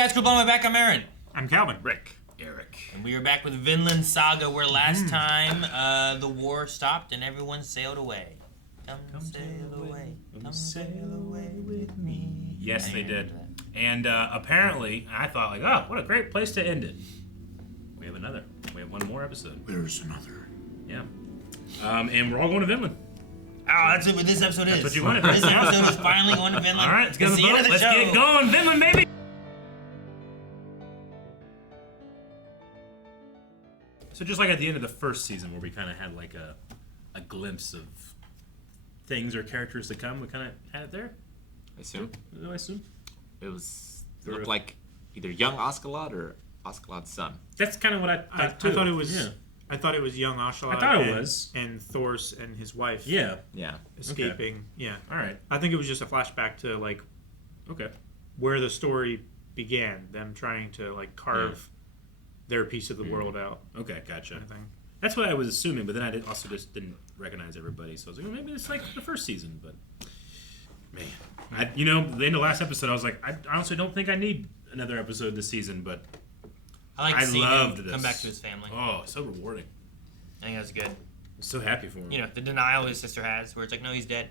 guys, cool blowing back. I'm Aaron. I'm Calvin. Rick. Eric. And we are back with Vinland Saga, where last time the war stopped and everyone sailed away. Come sail away. Come sail away with me. Yes, they did. And apparently, I thought, like, oh, what a great place to end it. We have another. We have one more episode. There's another. Yeah. And we're all going to Vinland. Oh, that's what this episode is. That's what you wanted. This episode is finally going to Vinland. All right, let's get It's the the end boat. of the Let's show. get going. Vinland, baby! So just like at the end of the first season where we kind of had like a glimpse of things or characters to come, we kind of had it there? I assume. I assume. It looked like either young Askeladd or Askeladd's son. That's kind of what I thought too. I thought it was. Yeah. I thought it was young Askeladd. I thought it was. And Thors and his wife. Yeah. Yeah. Escaping. Okay. Yeah. All right. I think it was just a flashback to like Okay. where the story began. Them trying to like carve their piece of the world out. Okay, gotcha. Kind of thing. That's what I was assuming, but then I also just didn't recognize everybody, so I was like, well, maybe it's like the first season, but man, the end of last episode, I was like, I honestly don't think I need another episode this season, but I seeing loved him this. come back to his family. Oh, so rewarding. I think that's good. I'm so happy for him. You know, the denial his sister has, where it's like, no, he's dead.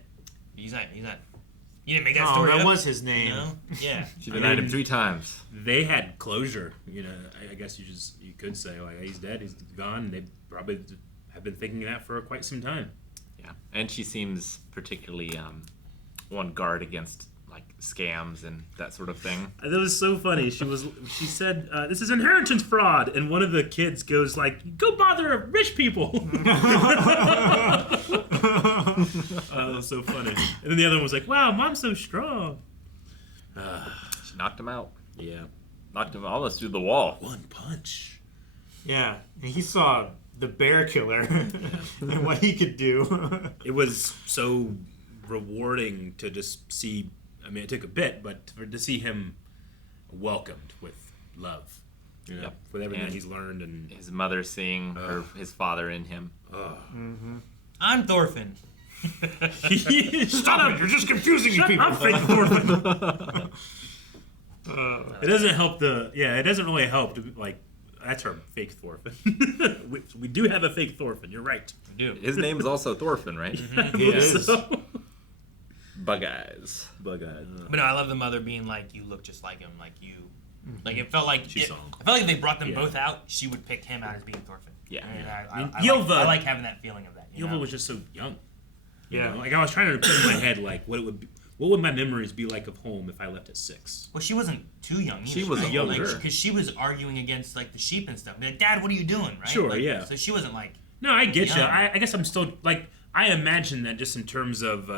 He's not. You didn't make that Oh, story that up. was his name. You know? Yeah. She denied him 3 times. They had closure. You know, I guess you could say like he's dead, he's gone. And they probably have been thinking that for quite some time. Yeah. And she seems particularly on guard against like scams and that sort of thing. That was so funny. She said, "This is inheritance fraud," and one of the kids goes like, "Go bother rich people." That was so funny. And then the other one was like, "Wow, mom's so strong." She knocked him out. Yeah, Knocked him almost through the wall. one punch. Yeah. And he saw the bear killer and what he could do. It was so rewarding to just see. I mean, it took a bit, but to see him welcomed with love, you know, Yep. with everything And he's learned, and His mother seeing his father in him. I'm Thorfinn. Stop it! You're just confusing me, people. Fake Thorfinn. It doesn't help it doesn't really help to like. That's our fake Thorfinn. we do have a fake Thorfinn. You're right. We do. His name is also Thorfinn, right? He is. Bug eyes. Bug eyes. But no, I love the mother being like, you look just like him, like you. Like it felt like She's I on. felt like if they brought them both out, she would pick him out as being Thorfinn. Yeah. And Ylva- I like having that feeling of that. You Ylva know? was just so young. You Yeah. know? Like I was trying to put in my head like what would my memories be like of home if I left at 6? Well, she wasn't too young. Either, She was right? younger. Like, because she was arguing against like the sheep and stuff. Like, Dad, what are you doing? Right? Sure, Like, yeah. So she wasn't like. No, I get you. Yeah. I guess I'm still like I imagine that just in terms of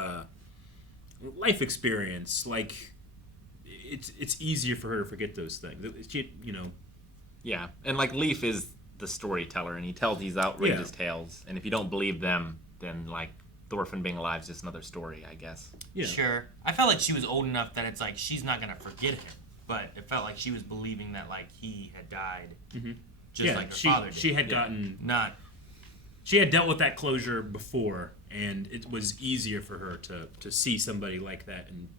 life experience, like it's easier for her to forget those things. She, you know. Yeah, and like Leaf is the storyteller, and he tells these outrageous tales. And if you don't believe them, then like Thorfinn being alive is just another story, I guess. Yeah. Sure. I felt like she was old enough that it's like she's not gonna forget him, but it felt like she was believing that like he had died, just like her father did. She had gotten. Not. She had dealt with that closure before, and it was easier for her to see somebody like that and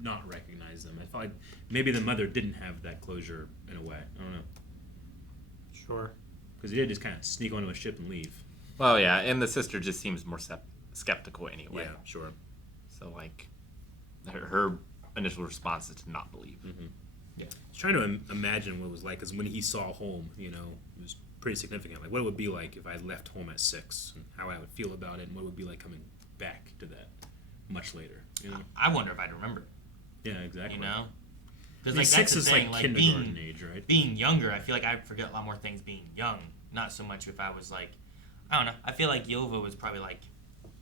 not recognize them. I felt like maybe the mother didn't have that closure in a way. I don't know. Sure. Because he did just kind of sneak onto a ship and leave. Well, yeah, and the sister just seems more skeptical anyway. Yeah, sure. So like, her initial response is to not believe. Yeah. I was trying to imagine what it was like, because when he saw home, you know, it was pretty significant. Like, what it would be like if I left home at 6, and how I would feel about it, and what it would be like coming back to that much later. You know? I wonder if I'd remember. Yeah, exactly. You know. Because I mean, like 6 that's the is thing. like Like kindergarten age, right? being younger, I feel like I forget a lot more things being young. Not so much if I was like, I don't know. I feel like Ylva was probably like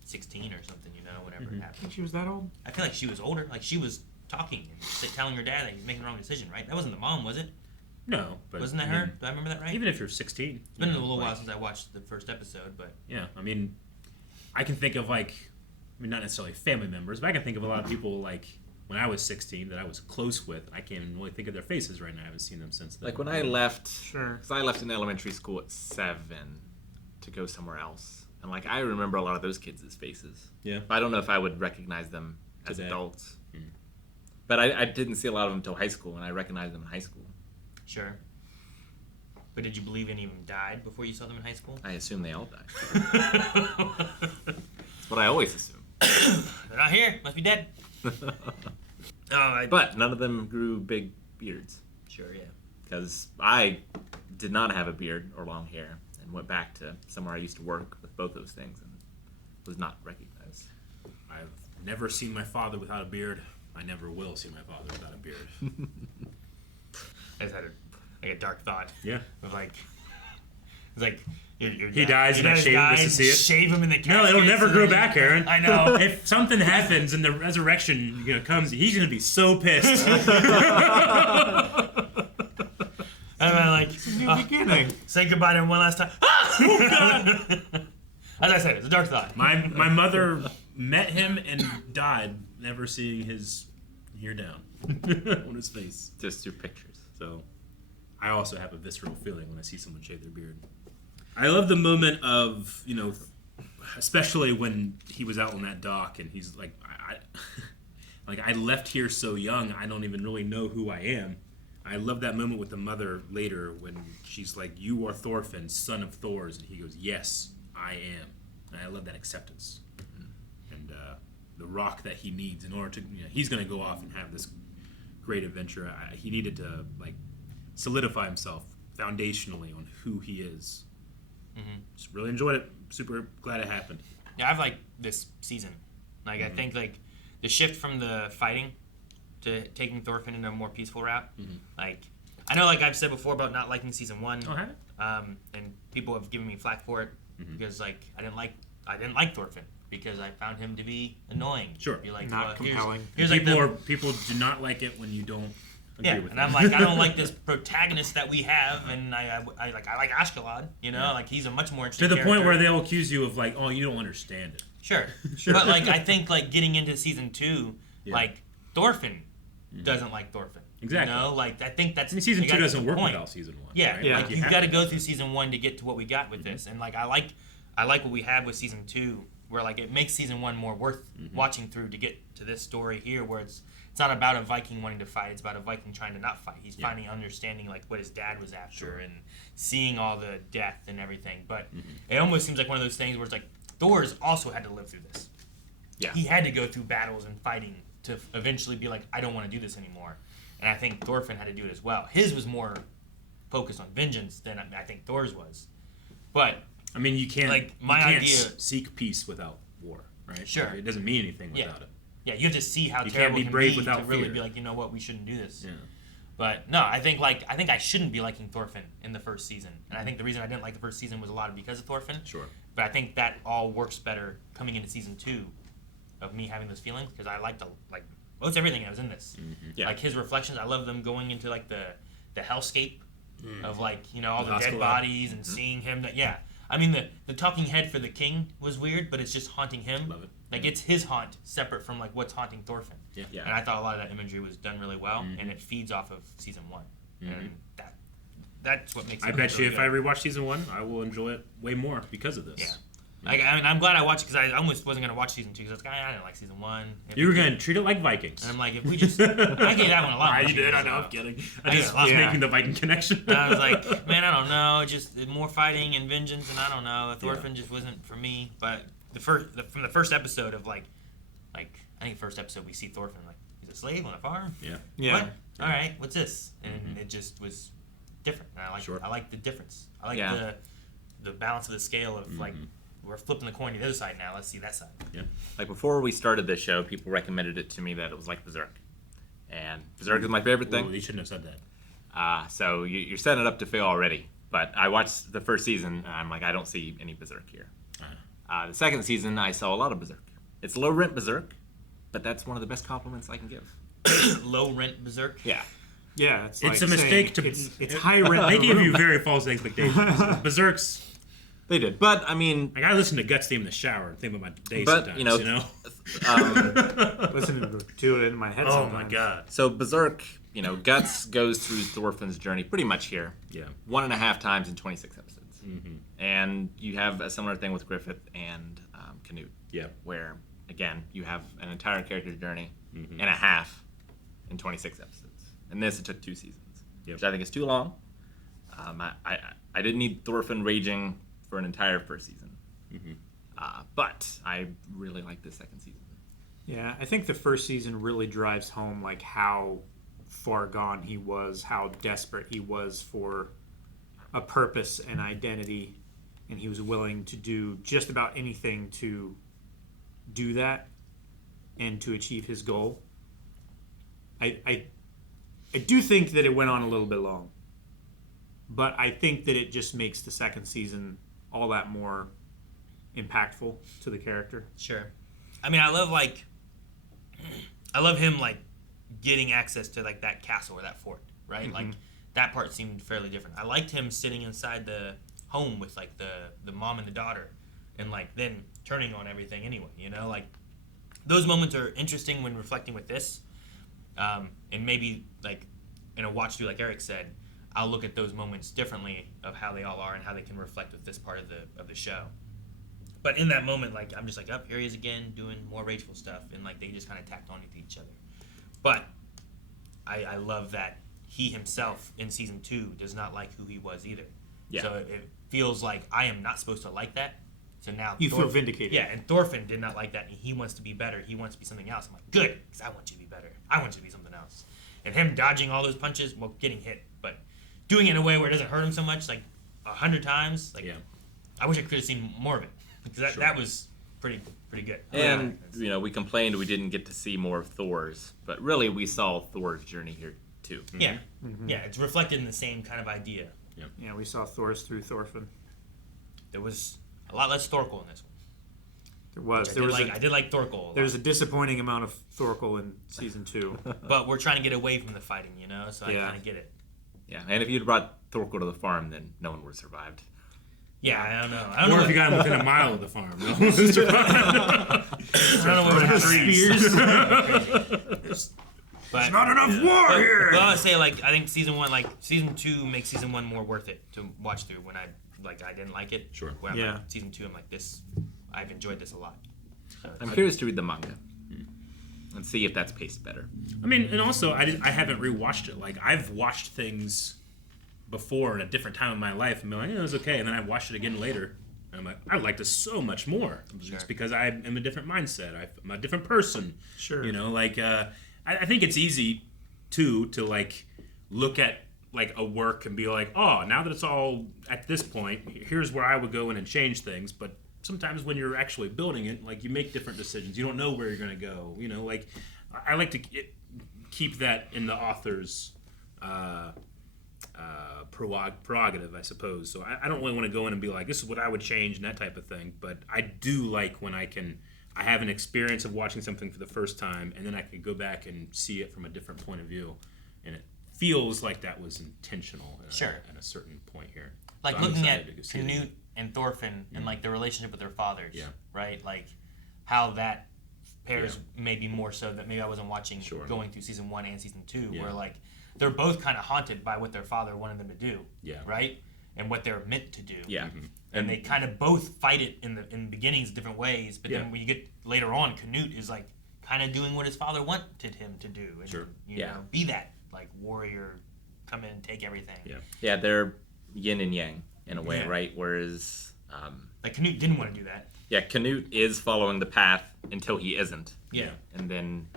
16 or something. You know, whenever it I happened. think she was that old. I feel like she was older. Like she was talking and telling her dad that he's making the wrong decision. Right? That wasn't the mom, was it? No, but Wasn't that her? Do I remember that right? Even if you're 16, It's been a little while since I watched the first episode, but yeah, I mean, I can think of like, I mean, not necessarily family members, but I can think of a lot of people like when I was 16 that I was close with. I can't even really think of their faces right now. I haven't seen them since then. Like when I left, Sure. because I left in elementary school at 7 to go somewhere else, and like I remember a lot of those kids' faces. Yeah. But I don't know if I would recognize them as Today. adults. But I didn't see a lot of them until high school, and I recognized them in high school. Sure. But did you believe any of them died before you saw them in high school? I assume they all died. That's what I always assume. They're not here. Must be dead. But none of them grew big beards. Sure, yeah. Because I did not have a beard or long hair and went back to somewhere I used to work with both those things and was not recognized. I've never seen my father without a beard. I never will see my father without a beard. I just had a dark thought. Yeah. Of like, it's like he dies and I shave him just to see it. Shave him in the casket. No, it'll never grow back, Aaron. I know. If something happens and the resurrection comes, he's gonna be so pissed. And I'm like, New beginning. Say goodbye to him one last time. Oh, God. As I said, it's a dark thought. My mother met him and died, never seeing his hair down on his face. Just through pictures. So I also have a visceral feeling when I see someone shave their beard. I love the moment of, especially when he was out on that dock and he's like, I left here so young, I don't even really know who I am. I love that moment with the mother later when she's like, you are Thorfinn, son of Thor's. And he goes, yes, I am. And I love that acceptance. And the rock that he needs in order to, he's going to go off and have this great adventure. He needed to, solidify himself foundationally on who he is. Mm-hmm. Just really enjoyed it. Super glad it happened. Yeah, I've liked this season. I think, the shift from the fighting to taking Thorfinn into a more peaceful route. Mm-hmm. I know, I've said before about not liking season 1. Okay. And people have given me flack for it because, I didn't like Thorfinn because I found him to be annoying. Sure. You're like, not compelling. Here's people do not like it when you don't agree with and them. I'm like, I don't like this protagonist that we have, and I like Ashkelon, he's a much more interesting to the point character. where they'll accuse you of you don't understand it. Sure. But I think getting into season 2, Thorfinn doesn't like Thorfinn. Exactly. I think that's. Season 2 doesn't work without season 1. Yeah. Right? Yeah. You've got to go through season 1 to get to what we got with this, and I like what we have with season 2, where it makes season 1 more worth watching through to get to this story here, where it's not about a Viking wanting to fight. It's about a Viking trying to not fight. He's finally understanding what his dad was after and seeing all the death and everything. But it almost seems like one of those things where it's Thor's also had to live through this. Yeah. He had to go through battles and fighting to eventually be I don't want to do this anymore. And I think Thorfinn had to do it as well. His was more focused on vengeance than I think Thor's was. But you can't idea seek peace without war, right? Sure. It doesn't mean anything without it. Yeah, you have to see how You terrible can't it be can brave be without to really fear. be you know what, we shouldn't do this. Yeah. But no, I think I shouldn't be liking Thorfinn in the first season. And I think the reason I didn't like the first season was a lot because of Thorfinn. Sure. But I think that all works better coming into season 2 of me having those feelings because I liked most everything that was in this. Mm-hmm. Yeah. His reflections, I love them going into the hellscape of all the dead Hospital. bodies and seeing him. The talking head for the king was weird, but it's just haunting him. Love it. It's his haunt separate from what's haunting Thorfinn. Yeah. Yeah. And I thought a lot of that imagery was done really well, and it feeds off of season 1. And that's what makes it I bet you really if good. I rewatch season 1, I will enjoy it way more because of this. Yeah. I'm glad I watched it because I almost wasn't going to watch season 2 because I didn't like season 1. You were going to treat it like Vikings. And I'm like, if we just... I gave that one a lot. You did, I know, I'm kidding. I I just get was lost. making the Viking connection. And I was like, man, I don't know. Just more fighting and vengeance, and I don't know. Thorfinn just wasn't for me. But from the first episode of I think the first episode we see Thorfinn he's a slave on a farm. Yeah. Yeah. What? All right, what's this? And it just was different. And I like the difference. I like the balance of the scale of we're flipping the coin to the other side now. Let's see that side. Yeah. Before we started this show, people recommended it to me that it was like Berserk. And Berserk is my favorite thing. Well, you shouldn't have said that. So you're setting it up to fail already. But I watched the first season, and I'm like, I don't see any Berserk here. The second season, I saw a lot of Berserk. It's low-rent Berserk, but that's one of the best compliments I can give. Low rent Berserk. Yeah. Yeah, It's like a mistake saying to... It's high rent. They give you very false expectations. Berserk's... They did. But, I mean... I listen to Guts theme in the shower and think about my day But, sometimes, you know, Listening to it in my head. Oh sometimes. my god. So Berserk, Guts goes through Thorfinn's journey pretty much here. Yeah. 1.5 times in 26 episodes. Mm-hmm. And you have a similar thing with Griffith and Canute. Yeah. Where, again, you have an entire character's journey and a half in 26 episodes. And this, it took 2 seasons, Yep. which I think is too long. I didn't need Thorfinn raging for an entire first season. But I really like the second season. Yeah, I think the first season really drives home like how far gone he was, how desperate he was for a purpose and identity, and he was willing to do just about anything to do that and to achieve his goal. I do think that it went on a little bit long, but I think that it just makes the second season all that more impactful to the character. Sure. I mean, I love him like getting access to like that castle or that fort, right? Like that part seemed fairly different. I liked him sitting inside the home with like the mom and the daughter, and like then turning on everything anyway. You know, like those moments are interesting when reflecting with this, and maybe like in a watch through, like Eric said, I'll look at those moments differently of how they all are and how they can reflect with this part of the show. But in that moment, like I'm just like, here he is again doing more rageful stuff, and like they just kind of tacked on to each other. But I love that he himself in season 2 does not like who he was either. Yeah. So it feels like I am not supposed to like that. So now You feel vindicated. Yeah, and Thorfinn did not like that, and he wants to be better. He wants to be something else. I'm like, good, because I want you to be better. I want you to be something else. And him dodging all those punches, well, getting hit, but doing it in a way where it doesn't hurt him so much, like 100 times. Like, Yeah. I wish I could have seen more of it, because that was pretty good. And, we complained we didn't get to see more of Thor's, but really we saw Thor's journey here too. Yeah, yeah, it's reflected in the same kind of idea. Yeah, we saw Thor's through Thorfinn. There was a lot less Thorkel in this one. I did like Thorkel a lot. There's a disappointing amount of Thorkel in season 2. But we're trying to get away from the fighting, so I kind of get it. Yeah, and if you'd brought Thorkel to the farm, then no one would have survived. Yeah, I don't know. Or if you got him within a mile of the farm. No? I don't know what But Not enough war here! But I would say, I think season 2 makes season 1 more worth it to watch through. When I didn't like it. Sure. When Yeah. Season 2, I'm like, I've enjoyed this a lot. So I'm curious to read the manga and see if that's paced better. I mean, and also, I haven't rewatched it. Like, I've watched things before in a different time in my life and been like, it was okay. And then I watched it again later. And I'm like, I like this so much more. Sure. Just because I am a different mindset. I'm a different person. Sure. I think it's easy, too, to, look at, a work and be like, oh, now that it's all at this point, here's where I would go in and change things. But sometimes when you're actually building it, you make different decisions. You don't know where you're going to go. I like to keep that in the author's prerogative, I suppose. So I don't really want to go in and be like, this is what I would change and that type of thing. But I do like when I have an experience of watching something for the first time, and then I can go back and see it from a different point of view. And it feels like that was intentional at a certain point here. Like So I'm looking excited at to see it. Canute and Thorfinn and their relationship with their fathers, Yeah. right? Like how that pairs maybe more so that maybe I wasn't watching Sure. going through season 1 and season 2, Yeah. where they're both kind of haunted by what their father wanted them to do, Yeah. right? And what they're meant to do. Yeah. And they kind of both fight it in the beginnings different ways, but then when you get later on, Canute is kind of doing what his father wanted him to do, and Sure. you know, be that warrior, come in, take everything. Yeah. Yeah, they're yin and yang in a way, Yeah. right? Whereas, Canute didn't want to do that. yeah, Canute is following the path until he isn't. Yeah. And then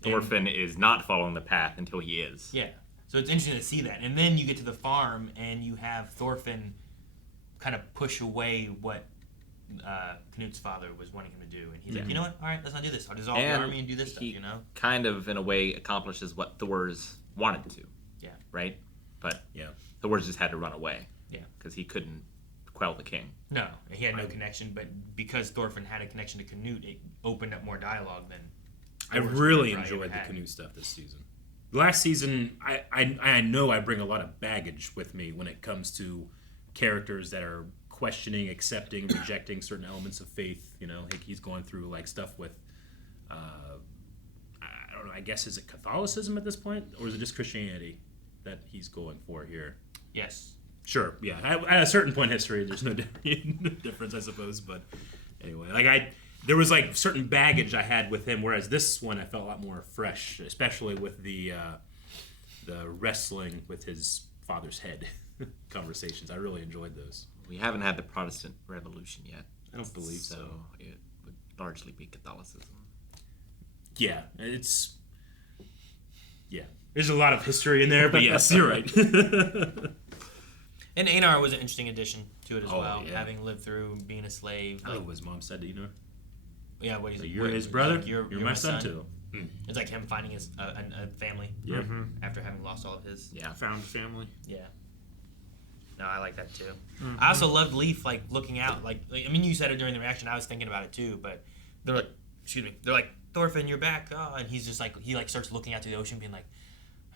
Thorfinn is not following the path until he is. Yeah. So it's interesting to see that. And then you get to the farm and you have Thorfinn kind of push away what Canute's father was wanting him to do. And he's like, you know what? All right, let's not do this. I'll dissolve the army and do this stuff, he kind of, in a way, accomplishes what Thor's wanted to. Yeah. Right? But Yeah. Thor's just had to run away. Yeah. Because he couldn't quell the king. No, he had no connection, but because Thorfinn had a connection to Canute, it opened up more dialogue than I Thor's really probably enjoyed ever the had. Canute stuff this season. Last season, I know I bring a lot of baggage with me when it comes to characters that are questioning, accepting, rejecting certain elements of faith. He's going through stuff with, I don't know. I guess is it Catholicism at this point, or is it just Christianity that he's going for here? Yes. Sure, yeah. At a certain point in history, there's no difference, I suppose. But anyway, there was like certain baggage I had with him, whereas this one I felt a lot more fresh, especially with the wrestling with his father's head conversations. I really enjoyed those. We haven't had the Protestant Revolution yet. I don't believe so. It would largely be Catholicism. Yeah, there's a lot of history in there, but yes, you're right. And Einar was an interesting addition to it as well, yeah. having lived through being a slave. I don't know what his mom said to Einar. Yeah, what he's Like, you're his brother. Like, you're my son too. It's like him finding his a family after having lost all of his. Yeah. Found family. Yeah. No, I like that too. I also loved Leaf like looking out. Like I mean, you said it during the reaction. I was thinking about it too. But they're like, excuse me. They're like, Thorfinn, you're back. Oh, and he's just like he like starts looking out to the ocean, being like,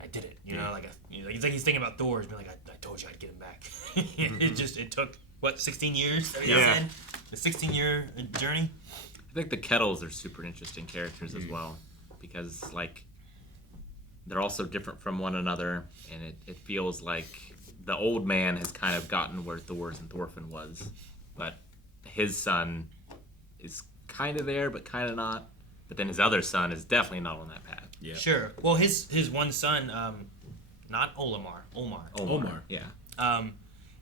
I did it. You know, like it's like he's thinking about Thor's, being like, I told you I'd get him back. It took what 16 years. Yeah. The 16-year journey. I think the Kettles are super interesting characters as well, because like they're also different from one another, and it feels like the old man has kind of gotten where Thor's and Thorfinn was, but his son is kind of there, but kind of not. But then his other son is definitely not on that path. Yeah. Sure. Well, his one son, not Omar. Yeah.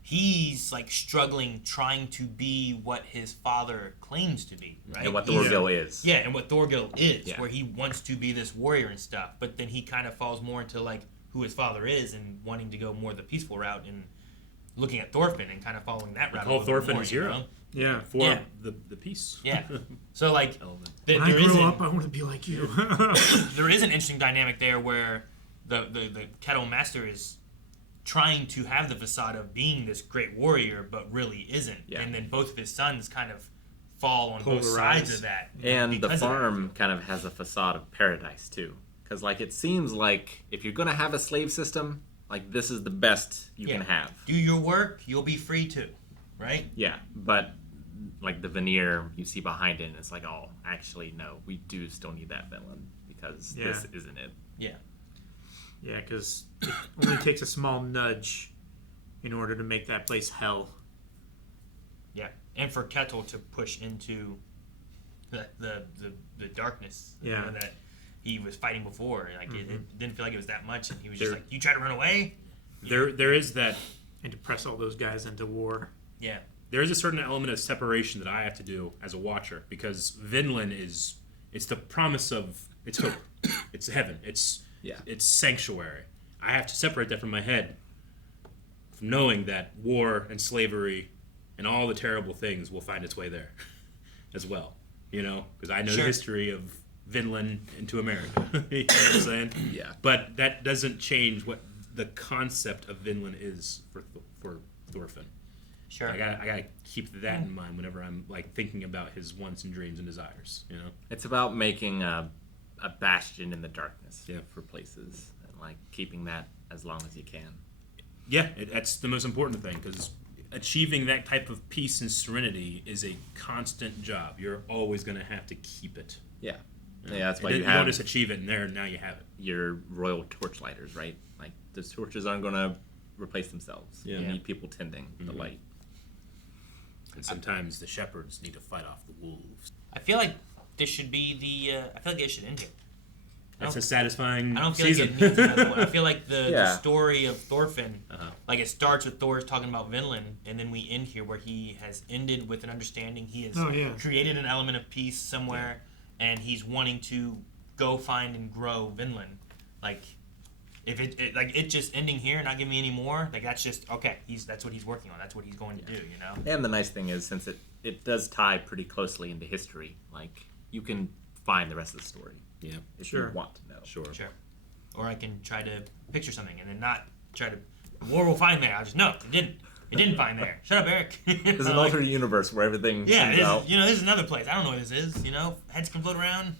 He's like struggling, trying to be what his father claims to be, right? And what Thorgil is. Yeah, and what Thorgil is, Yeah. where he wants to be this warrior and stuff, but then he kind of falls more into like who his father is and wanting to go more the peaceful route and looking at Thorfinn and kind of following that route. Call Thorfinn his you hero. know? Yeah. For the peace. Yeah. So like, Element. When I grow up, I want to be like you. there is an interesting dynamic there where the Kettle Master is trying to have the facade of being this great warrior, but really isn't. Yeah. And then both of his sons kind of fall on both Polarized. sides of that. And the because of farm kind of has a facade of paradise too, because like it seems like if you're gonna have a slave system, like this is the best you Yeah. can have. Do your work, you'll be free too, right? Yeah, but like the veneer you see behind it, and it's like, oh, actually no, we do still need that Vinland because this isn't it. Yeah. Yeah, because it only takes a small nudge in order to make that place hell. Yeah. And for Kettle to push into the darkness that he was fighting before. Like it didn't feel like it was that much, and he was just like, you try to run away? There is that. And to press all those guys into war. Yeah. There is a certain element of separation that I have to do as a watcher, because Vinland it's the promise of it's hope, it's heaven, it's sanctuary. I have to separate that from my head, from knowing that war and slavery and all the terrible things will find its way there as well. You know, because I know the history of Vinland into America. You know what I'm saying? Yeah. But that doesn't change what the concept of Vinland is for Thorfinn. Sure. I gotta keep that in mind whenever I'm like thinking about his wants and dreams and desires. You know, It's about making a bastion in the darkness Yeah. for places, and like keeping that as long as you can. yeah, that's the most important thing, because achieving that type of peace and serenity is a constant job. You're always gonna have to keep it. Yeah. Yeah, that's why And you then you don't have just achieve it, and now you have it. your royal torchlighters, right? Like the torches aren't going to replace themselves. Yeah. You need people tending the light. And sometimes the shepherds need to fight off the wolves. I feel like this should be I feel like it should end here. That's a satisfying I don't feel season. like it needs another one. I feel like the Yeah. story of Thorfinn, Uh-huh. like it starts with Thor's talking about Vinland, and then we end here where he has ended with an understanding. He has created an element of peace somewhere, and he's wanting to go find and grow Vinland. Like, if it just ending here and not giving me any more, like that's just okay. That's what he's working on. That's what he's going to do. You know. And the nice thing is, since it does tie pretty closely into history, like you can find the rest of the story Yeah, if you want to know. sure. Sure. Or I can try to picture something and then not try to. War will find there. I'll just no. It didn't. It didn't find there. Shut up, Eric. There's an alternate universe where everything Yeah, comes out. this is another place. I don't know where this is. You know, heads can float around.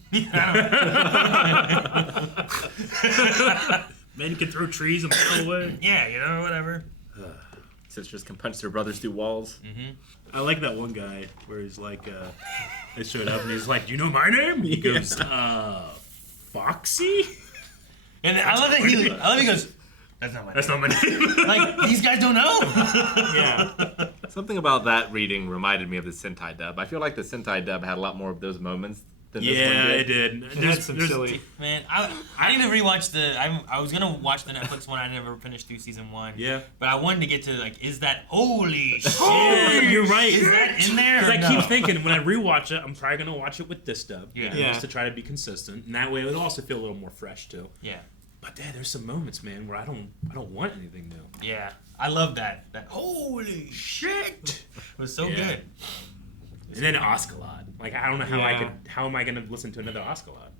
Men can throw trees and blow away. Yeah, you know, whatever. Sisters can punch their brothers through walls. I like that one guy where he's like, they showed up and he's like, "Do you know my name?" He goes, Foxy? And I love that he goes, That's not my That's name. not my name. Like, these guys don't know. Yeah. Something about that reading reminded me of the Sentai dub. I feel like the Sentai dub had a lot more of those moments than this one Yeah, did. it did. It had some silly. Man, I need to rewatch I was gonna watch the Netflix one. I never finished through season 1. Yeah. But I wanted to get to like, is that holy shit? Yeah, you're right. Is that in there? Because I or keep no? thinking when I rewatch it, I'm probably gonna watch it with this dub. Yeah. Yeah. Just to try to be consistent, and that way it would also feel a little more fresh too. Yeah. But yeah, there's some moments, man, where I don't want anything new. Yeah. I love that. That holy shit. It was so Yeah. good. And then Oscalad. Like I don't know how Yeah. how am I gonna listen to another Oscalad?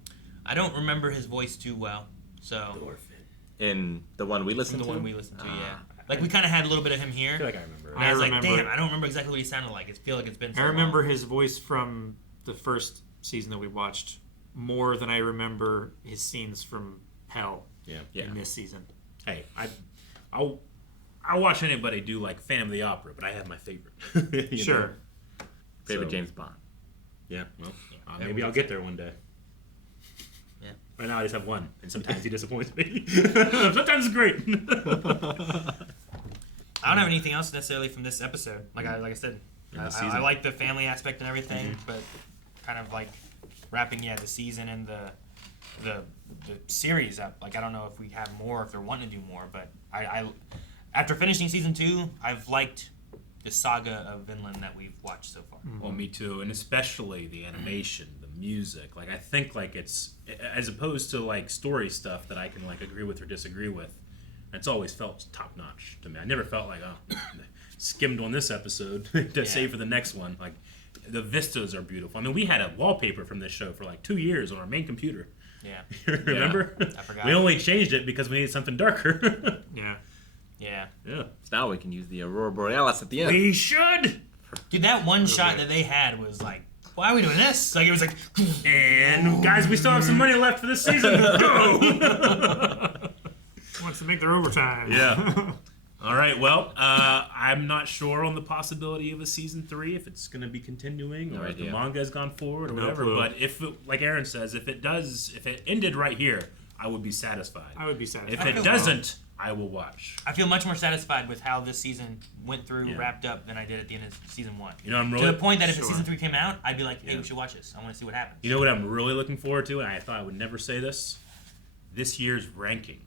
I don't remember his voice too well, so Thorfinn. In the one we listened the to? one we listened to, yeah. Like we kind of had a little bit of him here. I feel like I remember. And I was like, remember damn, it. I don't remember exactly what he sounded like. I feel like it's been so I remember long. his voice from the first season that we watched more than I remember his scenes from Hell Yeah. in this season. Hey, I'll watch anybody do like Phantom of the Opera, but I have my favorite. You Sure. know? Favorite So- James Bond. Yeah. Well, Yeah. maybe I'll get there one day. Yeah. Right now I just have one, and sometimes he disappoints me. Sometimes it's great. I don't have anything else necessarily from this episode. Like I said, In the I season. like the family aspect and everything, but kind of like wrapping the season and the series up. Like I don't know if we have more, if they're wanting to do more, but I after finishing season 2, I've liked the saga of Vinland that we've watched so far. Well, me too, and especially the animation, the music. Like I think like it's as opposed to like story stuff that I can like agree with or disagree with. It's always felt top notch to me. I never felt like skimmed on this episode to save for the next one. Like the vistas are beautiful. I mean, we had a wallpaper from this show for like 2 years on our main computer. Yeah, Remember? I forgot. We only changed it because we needed something darker. Yeah. yeah. Yeah. So now we can use the Aurora Borealis at the end. We should. Dude, that one shot that they had was like, why are we doing this? Like it was like, And guys, we still have some money left for this season. Go. Wants to make their overtime. Yeah. All right. Well, I'm not sure on the possibility of a season 3 if it's going to be continuing No or if the idea. manga has gone forward or No whatever. clue. But if, it, like Aaron says, if it ended right here, I would be satisfied. I would be satisfied. If I it feel doesn't, I will watch. I feel much more satisfied with how this season went through, Yeah. wrapped up, than I did at the end of season 1. You know, I'm To really. the point that if Sure. season 3 came out, I'd be like, hey, Yeah. we should watch this. I want to see what happens. You know what I'm really looking forward to, and I thought I would never say this. This year's ranking.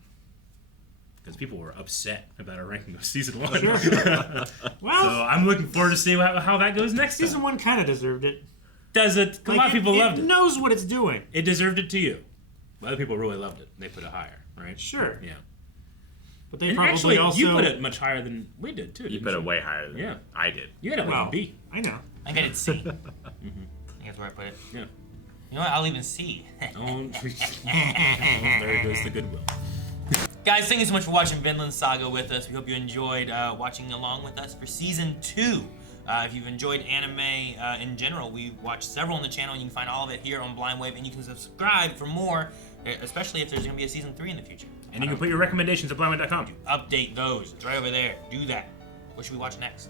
Because people were upset about our ranking of season 1. Sure. So Well, I'm looking forward to see how that goes next season season. 1 kind of deserved it. Does it? A lot of people loved It it. knows what it's doing. It deserved it to you. Other people really loved it. They put it higher, right? Sure. Yeah. But they And probably actually, also... you put it much higher than we did too. You didn't put it way higher than Yeah. I did. You had it like Well, a B. I know. I think I did C. I think that's where I put it. Yeah. You know what? I'll even C. Oh, there goes the goodwill. Guys, thank you so much for watching Vinland Saga with us. We hope you enjoyed watching along with us for season 2. If you've enjoyed anime in general, we watched several on the channel, and you can find all of it here on Blind Wave, and you can subscribe for more, especially if there's going to be a season 3 in the future. And you can put your recommendations at blindway.com. Update those. It's right over there. Do that. What should we watch next?